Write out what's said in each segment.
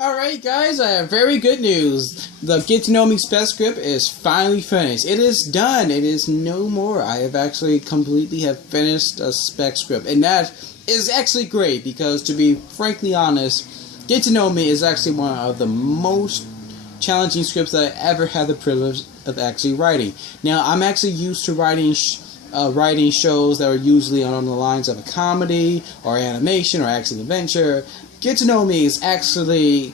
Alright guys, I have very good news. The Get to Know Me Spec script is finally finished. It is done. It is no more. I have actually completely have finished a Spec script. And that is actually great because, to be frankly honest, Get to Know Me is actually one of the most challenging scripts that I ever had the privilege of actually writing. Now, I'm actually used to writing shows that are usually on the lines of a comedy or animation or action adventure. Get to Know Me is actually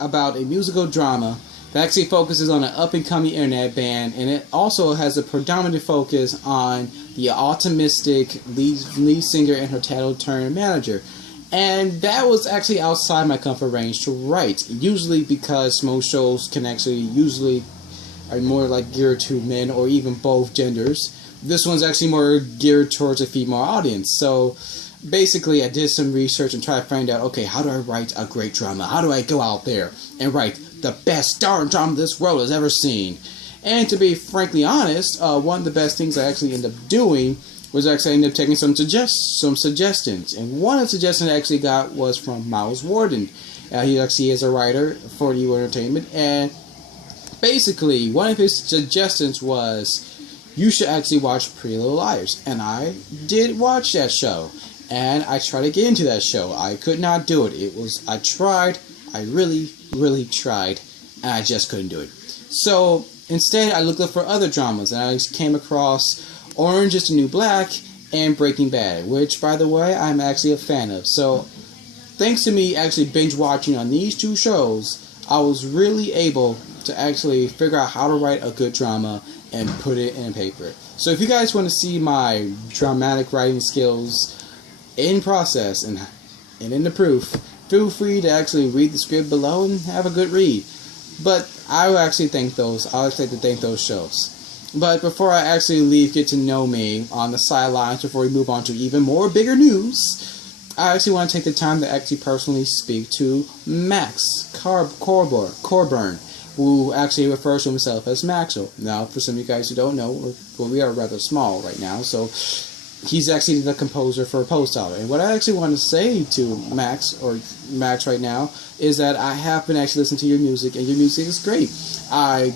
about a musical drama that actually focuses on an up-and-coming internet band, and it also has a predominant focus on the optimistic lead singer and her tattoo-turned manager. And that was actually outside my comfort range to write, usually because most shows can actually usually are more like geared to men or even both genders. This one's actually more geared towards a female audience. So basically, I did some research and tried to find out, okay, how do I write a great drama? How do I go out there and write the best darn drama this world has ever seen? And to be frankly honest, one of the best things I actually ended up doing was actually I ended up taking some suggestions. And one of the suggestions I actually got was from Miles Warden. He actually is a writer for E.Wil Entertainment. And basically, one of his suggestions was, you should actually watch Pretty Little Liars. And I did watch that show. And I tried to get into that show. I could not do it. I tried. I really, really tried. And I just couldn't do it. So instead, I looked up for other dramas. And I came across Orange is the New Black and Breaking Bad. Which, by the way, I'm actually a fan of. So thanks to me actually binge watching on these two shows, I was really able to actually figure out how to write a good drama and put it in paper. So if you guys want to see my dramatic writing skills in process and in the proof, feel free to actually read the script below and have a good read. But I will actually thank those. I would like to thank those shows. But before I actually leave Get to Know Me on the sidelines, before we move on to even more bigger news, I actually want to take the time to actually personally speak to Max Corburn, who actually refers to himself as Maxwell. Now, for some of you guys who don't know, we are rather small right now, so he's actually the composer for Post Dollar. And what I actually want to say to Max right now is that I have been actually listening to your music, and your music is great. I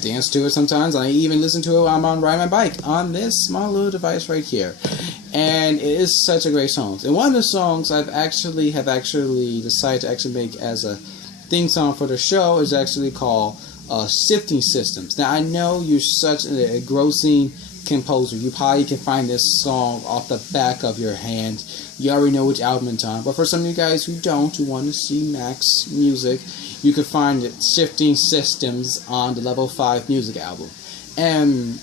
dance to it sometimes. I even listen to it while I'm riding my bike on this small little device right here. And it is such a great song. And one of the songs I've actually decided to actually make as a theme song for the show is actually called Sifting Systems. Now, I know you're such a engrossing composer. You probably can find this song off the back of your hand. You already know which album it's on. But for some of you guys who don't, who want to see Max music, you can find it, Shifting Systems, on the Level 5 music album. And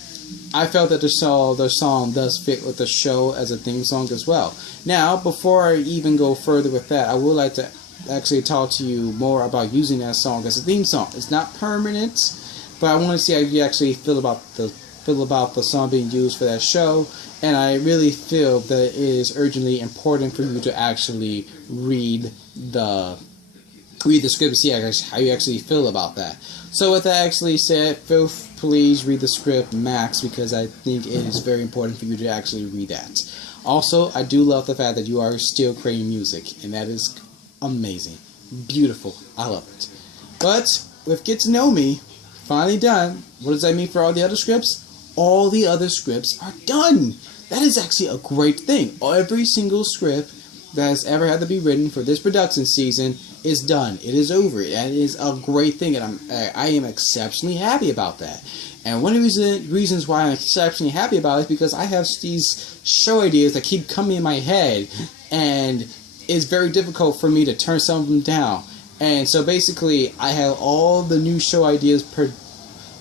I felt that the song does fit with the show as a theme song as well. Now, before I even go further with that, I would like to actually talk to you more about using that song as a theme song. It's not permanent, but I want to see how you actually feel about the song being used for that show. And I really feel that it is urgently important for you to actually read the script and see how you actually feel about that. So with that actually said, please read the script, Max, because I think it is very important for you to actually read that. Also, I do love the fact that you are still creating music, and that is amazing. Beautiful. I love it. But with Get to Know Me finally done, what does that mean for all the other scripts? All the other scripts are done. That is actually a great thing. Every single script that has ever had to be written for this production season is done. It is over. That is a great thing, and I am exceptionally happy about that. And one of the reasons why I'm exceptionally happy about it is because I have these show ideas that keep coming in my head, and it's very difficult for me to turn some of them down. And so basically, I have all the new show ideas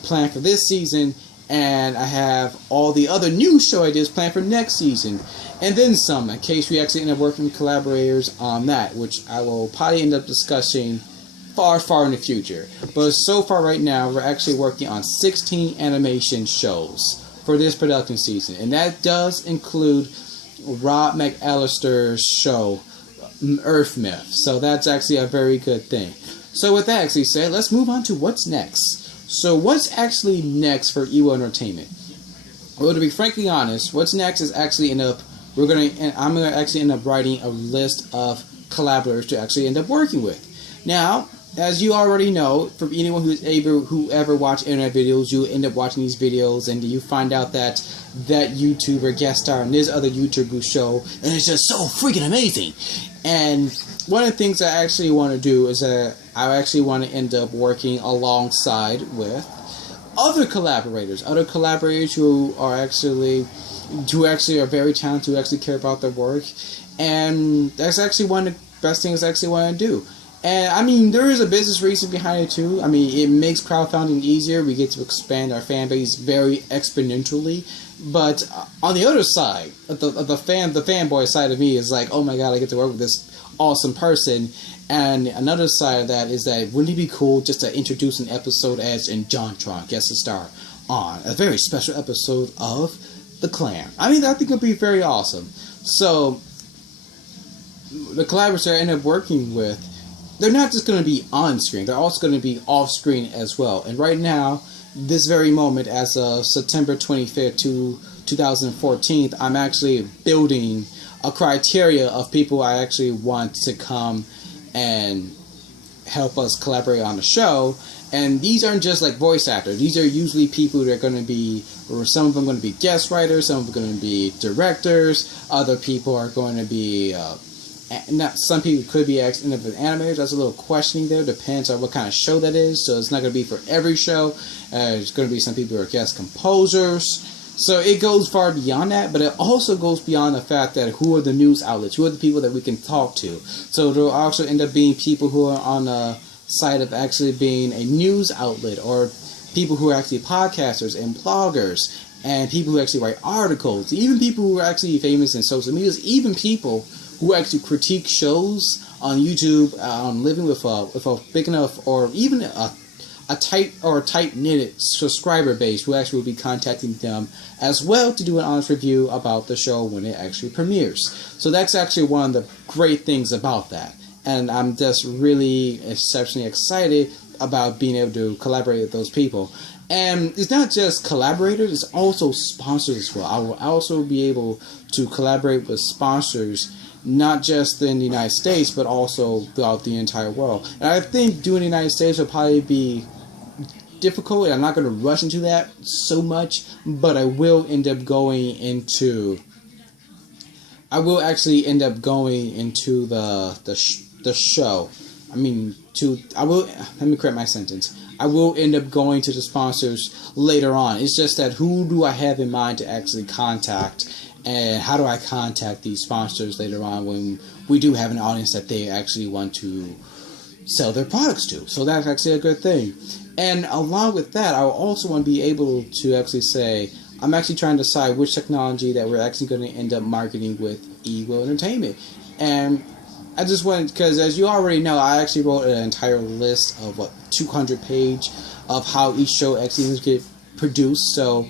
planned for this season, and I have all the other new show ideas planned for next season. And then some, in case we actually end up working with collaborators on that, which I will probably end up discussing far, far in the future. But so far right now, we're actually working on 16 animation shows for this production season. And that does include Rob McAllister's show, Earth Myth. So that's actually a very good thing. So with that actually said, let's move on to what's next. So what's actually next for E.Wil Entertainment? Well, to be frankly honest, what's next is actually I'm gonna actually end up writing a list of collaborators to actually end up working with. Now, as you already know, from anyone who ever watched internet videos, you end up watching these videos and you find out that YouTuber guest star on this other YouTuber show, and it's just so freaking amazing. And one of the things I actually want to do is that I actually want to end up working alongside with other collaborators who actually are very talented, who actually care about their work, and that's actually one of the best things I actually want to do. And I mean, there is a business reason behind it too. I mean, it makes crowdfunding easier. We get to expand our fan base very exponentially. But on the other side, the fanboy side of me is like, oh my god, I get to work with this awesome person. And another side of that is that wouldn't it be cool just to introduce an episode as in JonTron guest star on a very special episode of The Clan. I mean, I think it would be very awesome. So the collaborators I end up working with, they're not just going to be on screen, they're also going to be off screen as well. And right now, this very moment, as of September 25th, 2014, I'm actually building a criteria of people I actually want to come and help us collaborate on the show. And these aren't just like voice actors. These are usually people that are going to be, or some of them are going to be guest writers, some of them are going to be directors, other people are going to be some people could be independent animators. That's a little questioning there. Depends on what kind of show that is. So it's not going to be for every show. There's going to be some people who are guest composers. So it goes far beyond that. But it also goes beyond the fact that who are the news outlets? Who are the people that we can talk to? So there will also end up being people who are on the side of actually being a news outlet, or people who are actually podcasters and bloggers, and people who actually write articles, even people who are actually famous in social media, even people who actually critique shows on YouTube, living with a big enough, or even a tight-knit subscriber base, who actually will be contacting them as well to do an honest review about the show when it actually premieres. So that's actually one of the great things about that. And I'm just really exceptionally excited about being able to collaborate with those people. And it's not just collaborators, it's also sponsors as well. I will also be able to collaborate with sponsors, not just in the United States, but also throughout the entire world. And I think doing the United States will probably be difficult, and I'm not going to rush into that so much, but I will end up going into... I will actually end up going into the show. Let me correct my sentence. I will end up going to the sponsors later on. It's just that who do I have in mind to actually contact, and how do I contact these sponsors later on when we do have an audience that they actually want to sell their products to. So that's actually a good thing. And along with that, I also want to be able to actually say, I'm actually trying to decide which technology that we're actually going to end up marketing with E.Wil Entertainment. And I just went, because as you already know, I actually wrote an entire list of 200 page of how each show actually needs to get produced. So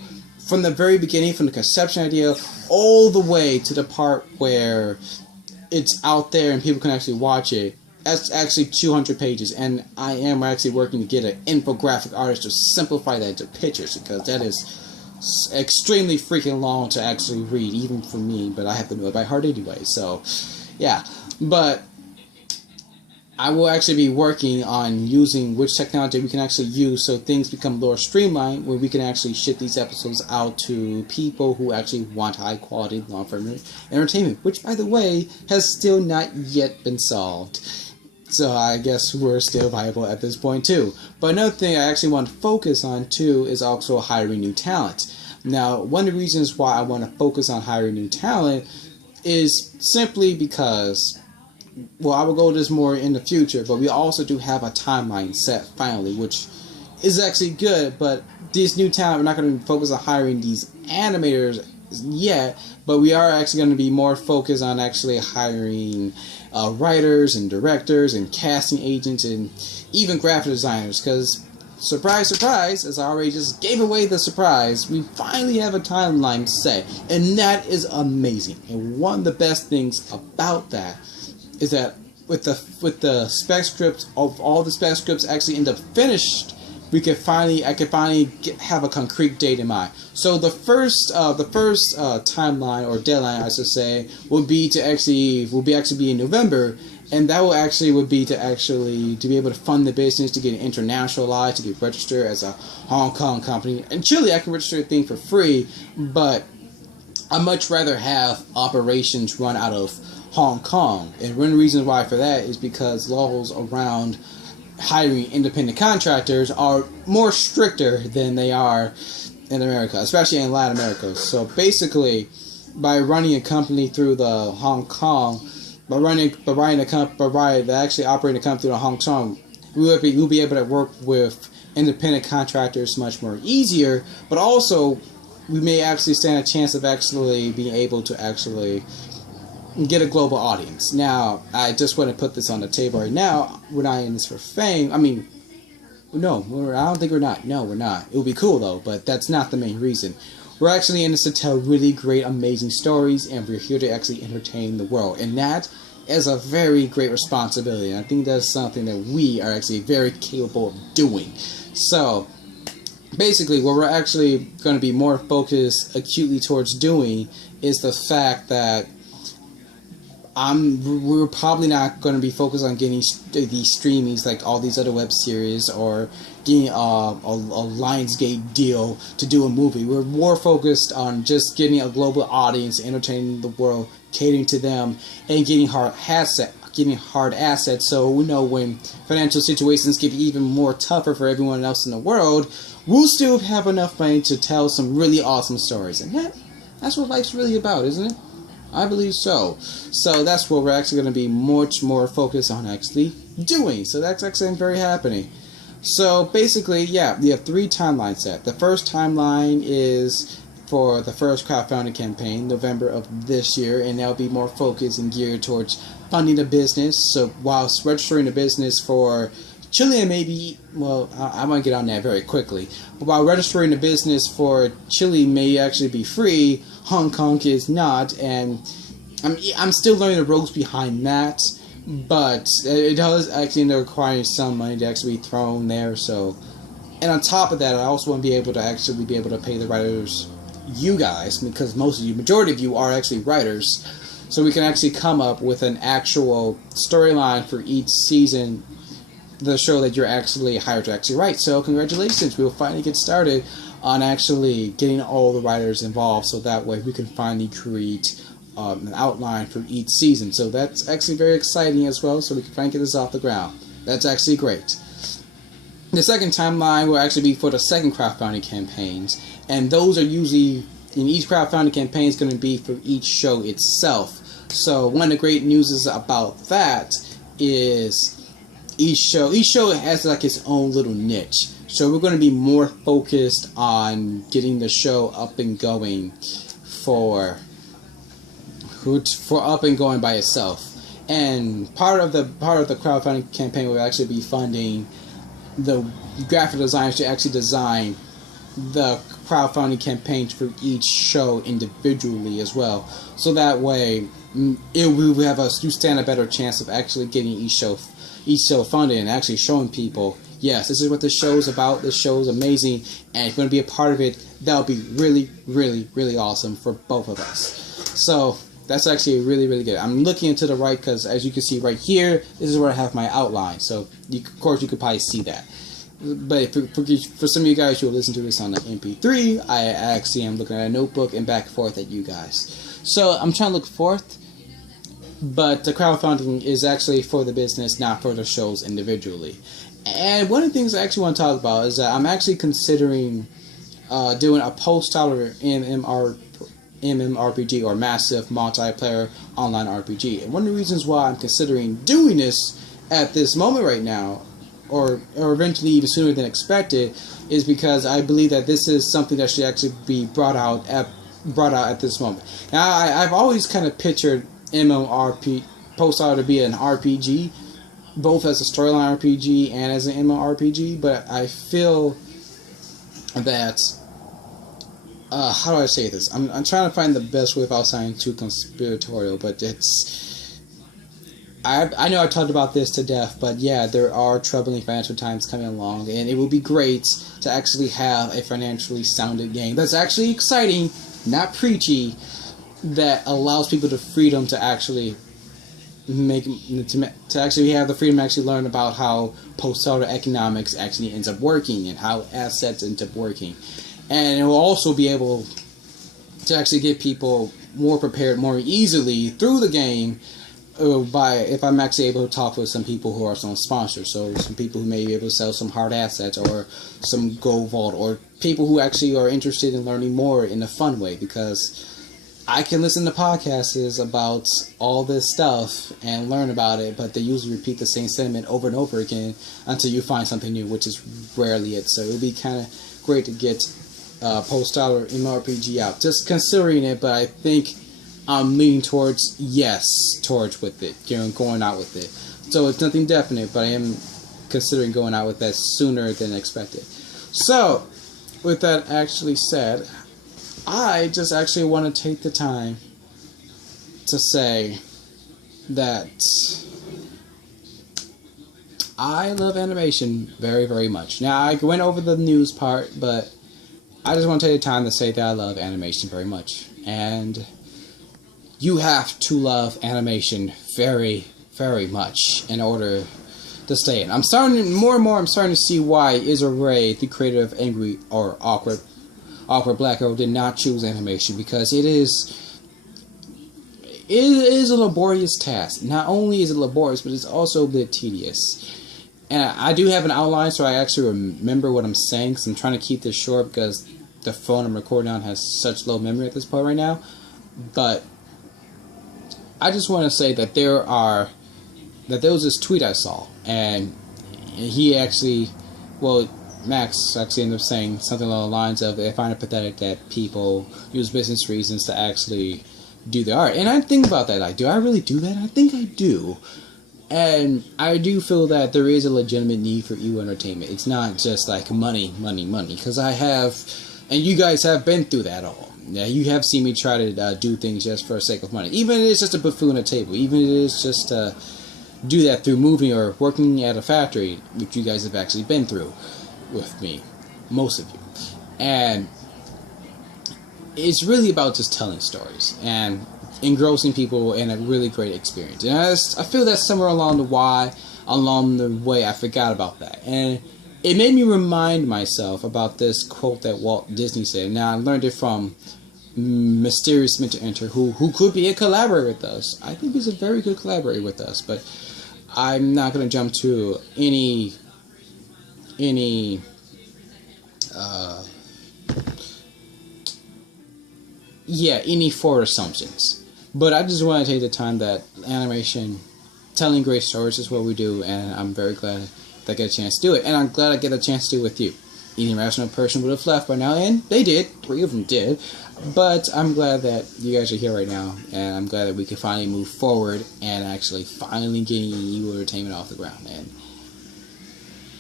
from the very beginning, from the conception idea all the way to the part where it's out there and people can actually watch it, that's actually 200 pages. And I am actually working to get an infographic artist to simplify that into pictures, because that is extremely freaking long to actually read, even for me, but I have to know it by heart anyway. So yeah, but I will actually be working on using which technology we can actually use so things become more streamlined, where we can actually ship these episodes out to people who actually want high quality long-form entertainment, which, by the way, has still not yet been solved. So I guess we're still viable at this point too. But another thing I actually want to focus on too is also hiring new talent. Now, one of the reasons why I want to focus on hiring new talent is simply because, well, I will go to this more in the future, but we also do have a timeline set finally, which is actually good. But this new talent, we're not going to focus on hiring these animators yet, but we are actually going to be more focused on actually hiring writers and directors and casting agents and even graphic designers, because surprise, surprise, as I already just gave away the surprise, we finally have a timeline set, and that is amazing. And one of the best things about that is that with the spec scripts, of all the spec scripts actually end up finished I could finally have a concrete date in mind. So the first timeline or deadline, I should say, will be in November, and that would be to be able to fund the business, to get it internationalized, to get registered as a Hong Kong company. In Chile, I can register a thing for free, but I'd much rather have operations run out of Hong Kong. And one reason why for that is because laws around hiring independent contractors are more stricter than they are in America, especially in Latin America. So basically, by running a company through the Hong Kong, actually operating a company through the Hong Kong, we'll be able to work with independent contractors much more easier, but also we may actually stand a chance of actually being able to actually get a global audience. Now, I just want to put this on the table right now. We're not in this for fame. I mean, no, I don't think we're not. No, we're not. It would be cool though, but that's not the main reason. We're actually in this to tell really great, amazing stories, and we're here to actually entertain the world. And that is a very great responsibility. And I think that's something that we are actually very capable of doing. So, basically, what we're actually going to be more focused acutely towards doing is the fact that we're probably not going to be focused on getting these streamings like all these other web series or getting a Lionsgate deal to do a movie. We're more focused on just getting a global audience, entertaining the world, catering to them, and getting hard assets. So we know when financial situations get even more tougher for everyone else in the world, we'll still have enough money to tell some really awesome stories. And that's what life's really about, isn't it? I believe so. So that's what we're actually going to be much more focused on actually doing. So that's actually very happening. So basically, yeah, we have 3 timelines set. The first timeline is for the first crowdfunding campaign, November of this year, and that'll be more focused and geared towards funding the business. So whilst registering the business for Chile, maybe, well, I'm going to get on that very quickly. But while registering the business for Chile may actually be free, Hong Kong is not, and I'm still learning the ropes behind that, but it does actually end up requiring some money to actually be thrown there. So, and on top of that, I also want to be able to pay the writers, you guys, because majority of you are actually writers, so we can actually come up with an actual storyline for each season, the show that you're actually hired to actually write. So congratulations, we'll finally get started on actually getting all the writers involved, so that way we can finally create an outline for each season. So that's actually very exciting as well, so we can finally get this off the ground. That's actually great. The second timeline will actually be for the second crowdfunding campaigns, and those are usually, in each crowdfunding campaign is going to be for each show itself. So one of the great news is about that is each show has like its own little niche. So we're going to be more focused on getting the show up and going for up and going by itself. And part of the crowdfunding campaign will actually be funding the graphic designers to actually design the crowdfunding campaigns for each show individually as well. So that way, you stand a better chance of actually getting each show funded and actually showing people, yes, this is what this show is about. This show is amazing, and if you're going to be a part of it, that'll be really, really, really awesome for both of us. So that's actually really, really good. I'm looking into the right because, as you can see right here, this is where I have my outline. So, of course, you could probably see that. But for some of you guys who will listen to this on the MP3, I actually am looking at a notebook and back and forth at you guys. So I'm trying to look forth, but the crowdfunding is actually for the business, not for the shows individually. And one of the things I actually want to talk about is that I'm actually considering doing a post-dollar MMORPG, or massive multiplayer online RPG. And one of the reasons why I'm considering doing this at this moment right now, or eventually even sooner than expected, is because I believe that this is something that should actually be brought out at this moment. Now, I've always kind of pictured post-dollar to be an RPG, both as a storyline RPG and as an MMORPG, but I feel that how do I say this? I'm trying to find the best way without sounding too conspiratorial, but I know I talked about this to death, but yeah, there are troubling financial times coming along, and it would be great to actually have a financially sounded game that's actually exciting, not preachy, that allows people the freedom to actually to actually have the freedom to actually learn about how post-seller economics actually ends up working and how assets end up working. And it will also be able to actually get people more prepared more easily through the game if I'm actually able to talk with some people who are some sponsors. So some people who may be able to sell some hard assets or some gold vault, or people who actually are interested in learning more in a fun way, because I can listen to podcasts about all this stuff and learn about it, but they usually repeat the same sentiment over and over again until you find something new, which is rarely it. So it would be kind of great to get post-dollar MMORPG out. Just considering it, but I think I'm leaning towards with it, going out with it. So it's nothing definite, but I am considering going out with that sooner than expected. So, with that actually said, I just actually want to take the time to say that I love animation very, very much. Now, I went over the news part, but I just want to take the time to say that I love animation very much. And you have to love animation very, very much in order to stay in. I'm starting to see why Issa Rae, the creator of Angry or Awkward Black Girl, did not choose animation, because it is a laborious task. Not only is it laborious, but it's also a bit tedious. And I do have an outline, so I actually remember what I'm saying, because I'm trying to keep this short because the phone I'm recording on has such low memory at this point right now. But I just want to say that there was this tweet I saw, and he actually, Max actually ended up saying something along the lines of, I find it pathetic that people use business reasons to actually do their art. And I think about that, like, do I really do that? I think I do. And I do feel that there is a legitimate need for E.Wil Entertainment. It's not just like money, because I have, and you guys have been through that all. Yeah, you have seen me try to do things just for the sake of money. Even if it's just a buffoon at a table. Even if it's just do that through moving or working at a factory, which you guys have actually been through with me. Most of you. And it's really about just telling stories and engrossing people in a really great experience. And I feel that somewhere along the way I forgot about that. And it made me remind myself about this quote that Walt Disney said. Now, I learned it from Mysterious Mentor Enter, who could be a collaborator with us. I think he's a very good collaborator with us, but I'm not going to jump to any forward assumptions. But I just want to take the time that animation, telling great stories is what we do, and I'm very glad that I get a chance to do it. And I'm glad I get a chance to do it with you. Any rational person would have left by now, and they did. 3 of them did. But I'm glad that you guys are here right now, and I'm glad that we can finally move forward and actually finally getting E.Wil Entertainment off the ground. And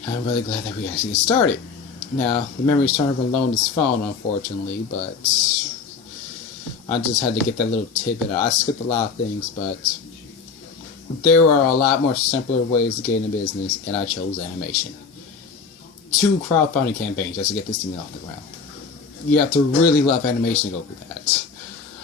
I'm really glad that we actually get started. Now, the memory's turned from alone this phone, unfortunately, but I just had to get that little tidbit out. I skipped a lot of things, but there are a lot more simpler ways to get into business, and I chose animation. 2 crowdfunding campaigns just to get this thing off the ground. You have to really love animation to go through that.